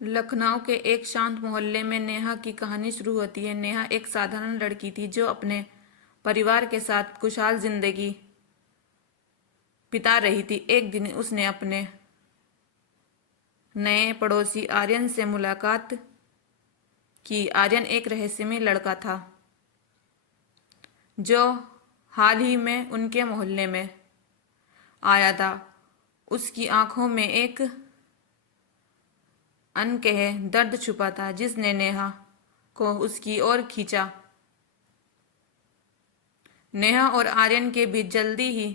लखनऊ के एक शांत मोहल्ले में नेहा की कहानी शुरू होती है। नेहा एक साधारण लड़की थी जो अपने परिवार के साथ खुशहाल जिंदगी बिता रही थी। एक दिन उसने अपने नए पड़ोसी आर्यन से मुलाकात की। आर्यन एक रहस्यमय लड़का था जो हाल ही में उनके मोहल्ले में आया था। उसकी आंखों में एक अनकहे दर्द छुपा था जिसने नेहा को उसकी ओर खींचा। नेहा और आर्यन के बीच जल्दी ही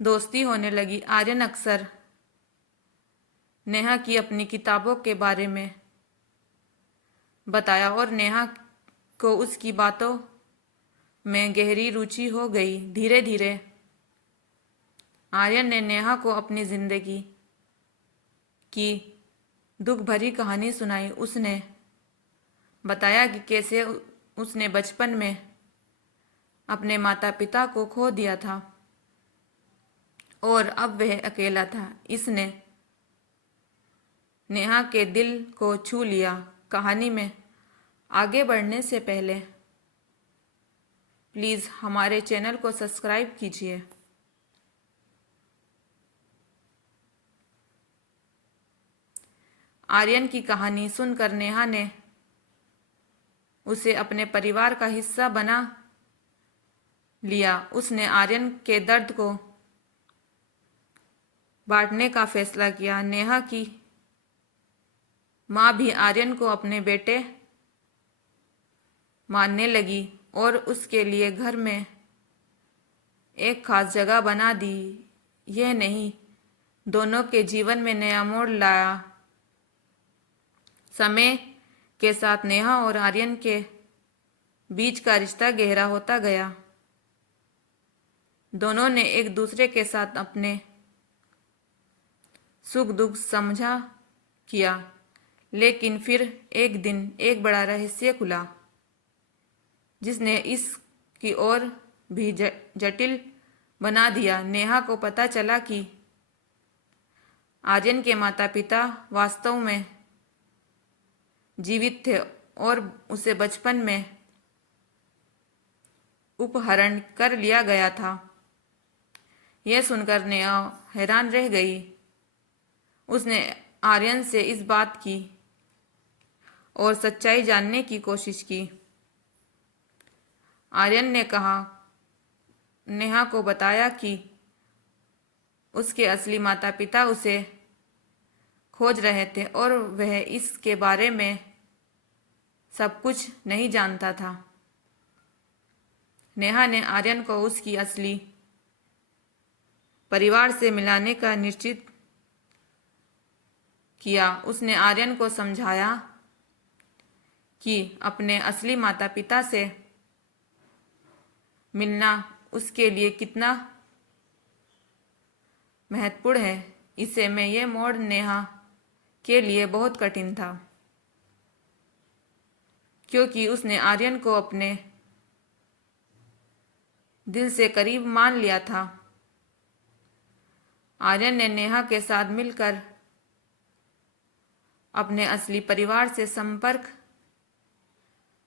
दोस्ती होने लगी। आर्यन अक्सर नेहा की अपनी किताबों के बारे में बताया और नेहा को उसकी बातों में गहरी रुचि हो गई। धीरे धीरे आर्यन ने नेहा को अपनी जिंदगी की दुख भरी कहानी सुनाई। उसने बताया कि कैसे उसने बचपन में अपने माता पिता को खो दिया था और अब वह अकेला था। इसने नेहा के दिल को छू लिया। कहानी में आगे बढ़ने से पहले प्लीज़ हमारे चैनल को सब्सक्राइब कीजिए। आर्यन की कहानी सुनकर नेहा ने उसे अपने परिवार का हिस्सा बना लिया। उसने आर्यन के दर्द को बांटने का फैसला किया। नेहा की माँ भी आर्यन को अपने बेटे मानने लगी और उसके लिए घर में एक खास जगह बना दी। यह नहीं दोनों के जीवन में नया मोड़ लाया। समय के साथ नेहा और आर्यन के बीच का रिश्ता गहरा होता गया। दोनों ने एक दूसरे के साथ अपने सुख दुख समझा किया। लेकिन फिर एक दिन एक बड़ा रहस्य खुला जिसने इसकी और भी जटिल बना दिया। नेहा को पता चला कि आर्यन के माता पिता वास्तव में जीवित थे और उसे बचपन में अपहरण कर लिया गया था। यह सुनकर नेहा हैरान रह गई। उसने आर्यन से इस बात की और सच्चाई जानने की कोशिश की। आर्यन ने नेहा को बताया कि उसके असली माता पिता उसे खोज रहे थे और वह इसके बारे में सब कुछ नहीं जानता था। नेहा ने आर्यन को उसकी असली परिवार से मिलाने का निश्चित किया। उसने आर्यन को समझाया कि अपने असली माता पिता से मिलना उसके लिए कितना महत्वपूर्ण है। इसे में यह मोड़ नेहा के लिए बहुत कठिन था क्योंकि उसने आर्यन को अपने दिल से करीब मान लिया था। आर्यन ने नेहा के साथ मिलकर अपने असली परिवार से संपर्क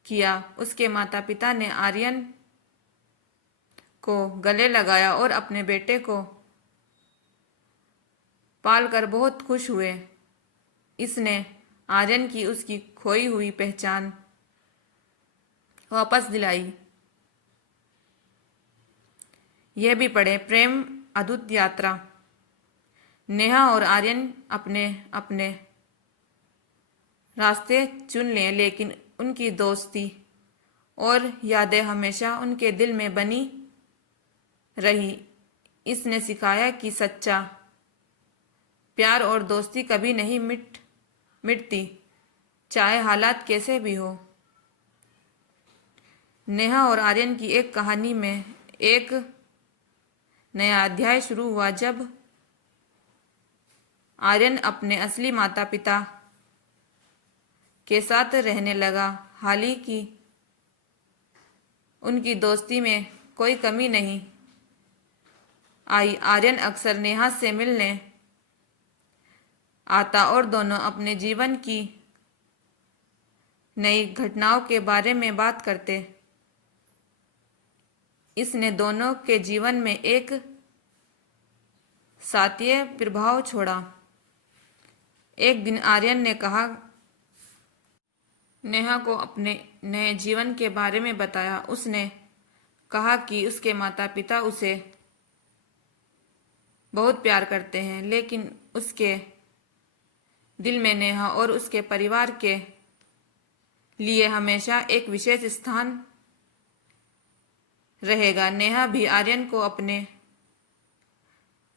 किया। उसके माता पिता ने आर्यन को गले लगाया और अपने बेटे को पालकर बहुत खुश हुए। इसने आर्यन की उसकी खोई हुई पहचान वापस दिलाई। यह भी पढ़े प्रेम अद्भुत यात्रा। नेहा और आर्यन अपने अपने रास्ते चुन लें लेकिन उनकी दोस्ती और यादें हमेशा उनके दिल में बनी रही। इसने सिखाया कि सच्चा प्यार और दोस्ती कभी नहीं मिटती, चाहे हालात कैसे भी हो। नेहा और आर्यन की एक कहानी में एक नया अध्याय शुरू हुआ जब आर्यन अपने असली माता पिता के साथ रहने लगा। हालांकि उनकी दोस्ती में कोई कमी नहीं आई। आर्यन अक्सर नेहा से मिलने आता और दोनों अपने जीवन की नई घटनाओं के बारे में बात करते। इसने दोनों के जीवन में एक सातीय प्रभाव छोड़ा। एक दिन आर्यन ने कहा, नेहा को अपने नए जीवन के बारे में बताया। उसने कहा कि उसके माता पिता उसे बहुत प्यार करते हैं, लेकिन उसके दिल में नेहा और उसके परिवार के लिए हमेशा एक विशेष स्थान रहेगा। नेहा भी आर्यन को अपने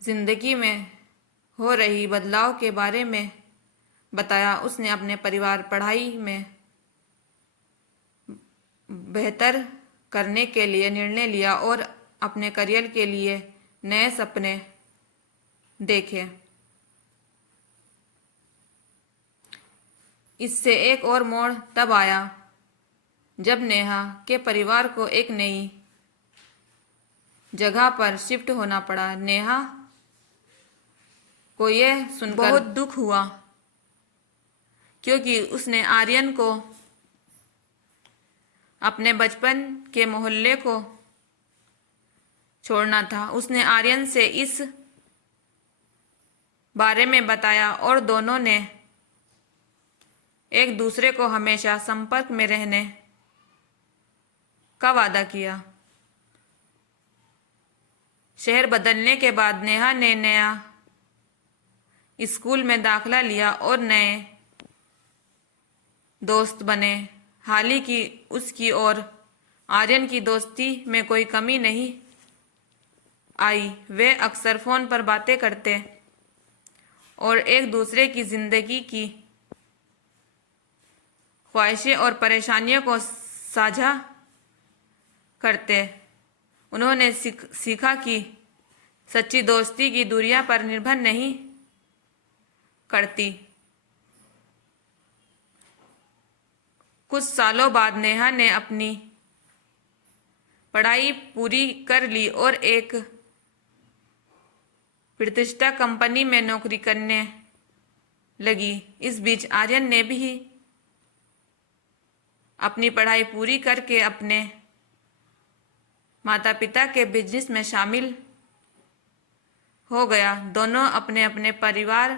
जिंदगी में हो रही बदलाव के बारे में बताया। उसने अपने परिवार, पढ़ाई में बेहतर करने के लिए निर्णय लिया और अपने करियर के लिए नए सपने देखे। इससे एक और मोड़ तब आया जब नेहा के परिवार को एक नई जगह पर शिफ्ट होना पड़ा। नेहा को यह सुनकर बहुत दुख हुआ, क्योंकि उसने आर्यन को अपने बचपन के मोहल्ले को छोड़ना था। उसने आर्यन से इस बारे में बताया और दोनों ने एक दूसरे को हमेशा संपर्क में रहने का वादा किया। शहर बदलने के बाद नेहा ने नया स्कूल में दाखिला लिया और नए दोस्त बने। हालांकि उसकी और आर्यन की दोस्ती में कोई कमी नहीं आई। वे अक्सर फोन पर बातें करते और एक दूसरे की जिंदगी की ख्वाहिशें और परेशानियों को साझा करते। उन्होंने सीखा कि सच्ची दोस्ती की दूरियां पर निर्भर नहीं करती। कुछ सालों बाद नेहा ने अपनी पढ़ाई पूरी कर ली और एक प्रतिष्ठित कंपनी में नौकरी करने लगी। इस बीच आर्यन ने भी अपनी पढ़ाई पूरी करके अपने माता पिता के बिजनेस में शामिल हो गया। दोनों अपने अपने परिवार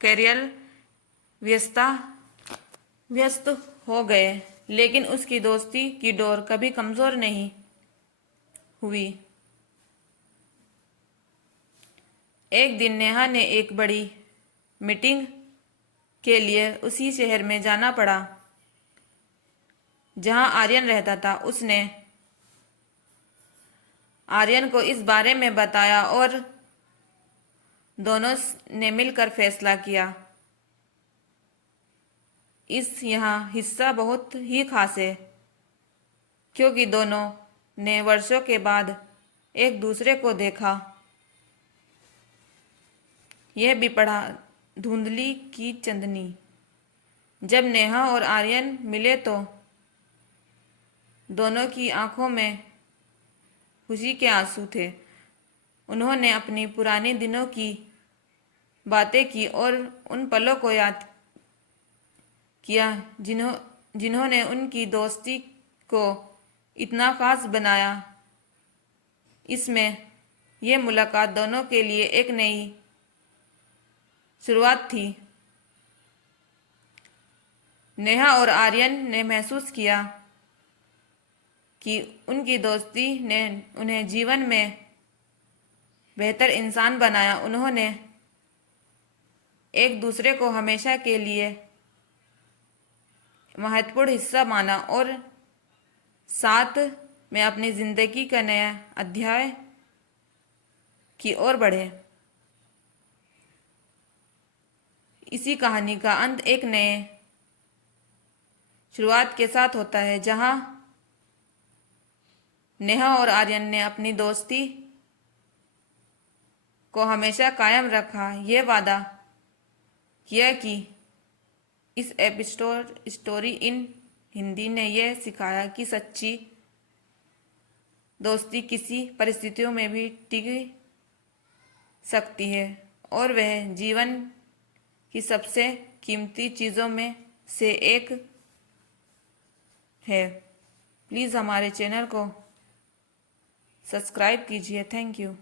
करियर व्यस्त हो गए, लेकिन उसकी दोस्ती की डोर कभी कमजोर नहीं हुई। एक दिन नेहा ने एक बड़ी मीटिंग के लिए उसी शहर में जाना पड़ा जहां आर्यन रहता था। उसने आर्यन को इस बारे में बताया और दोनों ने मिलकर फैसला किया। यहाँ हिस्सा बहुत ही खास है, क्योंकि दोनों ने वर्षों के बाद एक दूसरे को देखा। यह भी पढ़ा, धुंधली की चांदनी। जब नेहा और आर्यन मिले तो दोनों की आंखों में खुशी के आंसू थे। उन्होंने अपनी पुराने दिनों की बातें की और उन पलों को याद किया जिन्होंने उनकी दोस्ती को इतना खास बनाया। इसमें यह मुलाकात दोनों के लिए एक नई शुरुआत थी। नेहा और आर्यन ने महसूस किया कि उनकी दोस्ती ने उन्हें जीवन में बेहतर इंसान बनाया। उन्होंने एक दूसरे को हमेशा के लिए महत्वपूर्ण हिस्सा माना और साथ में अपनी जिंदगी का नया अध्याय की ओर बढ़े। इसी कहानी का अंत एक नए शुरुआत के साथ होता है, जहां नेहा और आर्यन ने अपनी दोस्ती को हमेशा कायम रखा। यह वादा किया कि इस एपिसोड स्टोरी इन हिंदी ने यह सिखाया कि सच्ची दोस्ती किसी परिस्थितियों में भी टिक सकती है और वह जीवन की सबसे कीमती चीज़ों में से एक है। प्लीज़ हमारे चैनल को सब्सक्राइब कीजिए। Thank you.